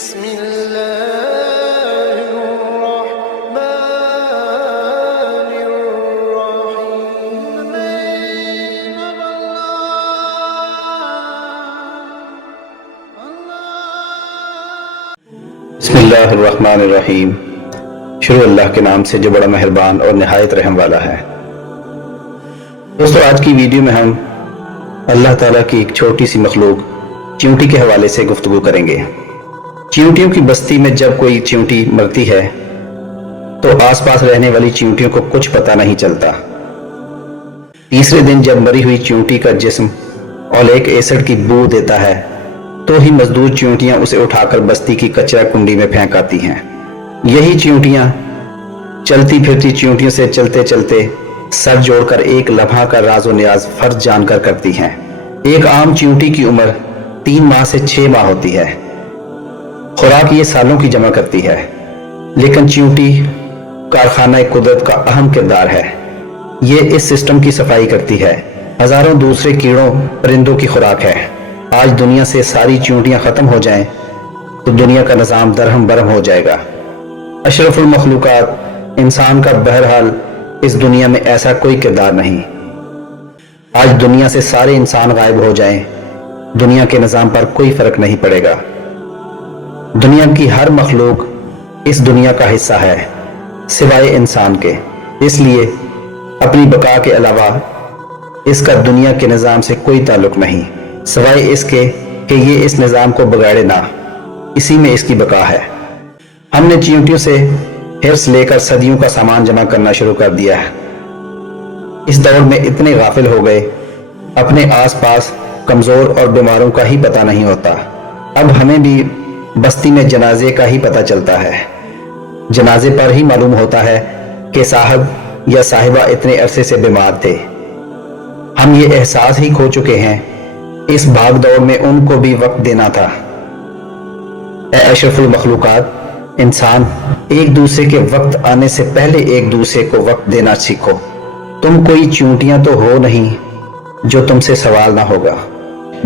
بسم الله الرحمن الرحيم. بسم اللہ الرحمن الرحیم. شروع اللہ کے نام سے جو بڑا مہربان اور نہایت رحم والا ہے. دوستو، آج کی ویڈیو میں ہم اللہ تعالیٰ کی ایک چھوٹی سی مخلوق چیونٹی کے حوالے سے گفتگو کریں گے. چیونٹیوں کی بستی میں جب کوئی چیونٹی مرتی ہے تو آس پاس رہنے والی چیونٹیوں کو کچھ پتہ نہیں چلتا. تیسرے دن جب مری ہوئی چیونٹی کا جسم اولیک ایسڈ کی بو دیتا ہے تو ہی مزدور چیونٹیاں اسے اٹھا کر بستی کی کچرا کنڈی میں پھینک آتی ہیں. یہی چیونٹیاں چلتی پھرتی چیونٹیوں سے چلتے چلتے سر جوڑ کر ایک لمحہ کا راز و نیاز فرض جان کر کرتی ہیں. ایک عام چیونٹی کی عمر 3 ماہ سے 6 ماہ ہوتی ہے. خوراک یہ سالوں کی جمع کرتی ہے. لیکن چیونٹی کارخانہ قدرت کا اہم کردار ہے. یہ اس سسٹم کی صفائی کرتی ہے. ہزاروں دوسرے کیڑوں پرندوں کی خوراک ہے. آج دنیا سے ساری چیونٹیاں ختم ہو جائیں تو دنیا کا نظام درہم برہم ہو جائے گا. اشرف المخلوقات انسان کا بہرحال اس دنیا میں ایسا کوئی کردار نہیں. آج دنیا سے سارے انسان غائب ہو جائیں دنیا کے نظام پر کوئی فرق نہیں پڑے گا. دنیا کی ہر مخلوق اس دنیا کا حصہ ہے سوائے انسان کے. اس لیے اپنی بقا کے علاوہ اس کا دنیا کے نظام سے کوئی تعلق نہیں، سوائے اس کے کہ یہ اس نظام کو بگاڑے نہ. اسی میں اس کی بقا ہے. ہم نے چیونٹیوں سے حرص لے کر صدیوں کا سامان جمع کرنا شروع کر دیا ہے. اس دور میں اتنے غافل ہو گئے اپنے آس پاس کمزور اور بیماروں کا ہی پتہ نہیں ہوتا. اب ہمیں بھی بستی میں جنازے کا ہی پتہ چلتا ہے. جنازے پر ہی معلوم ہوتا ہے کہ صاحب یا صاحبہ اتنے عرصے سے بیمار تھے. ہم یہ احساس ہی کھو چکے ہیں اس بھاگ دوڑ میں ان کو بھی وقت دینا تھا. اے اشرف المخلوقات، انسان ایک دوسرے کے وقت آنے سے پہلے ایک دوسرے کو وقت دینا سیکھو. تم کوئی چیونٹیاں تو ہو نہیں جو تم سے سوال نہ ہوگا.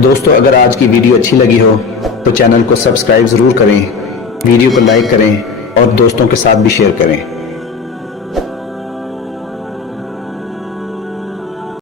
دوستو، اگر آج کی ویڈیو اچھی لگی ہو تو چینل کو سبسکرائب ضرور کریں، ویڈیو کو لائک کریں اور دوستوں کے ساتھ بھی شیئر کریں.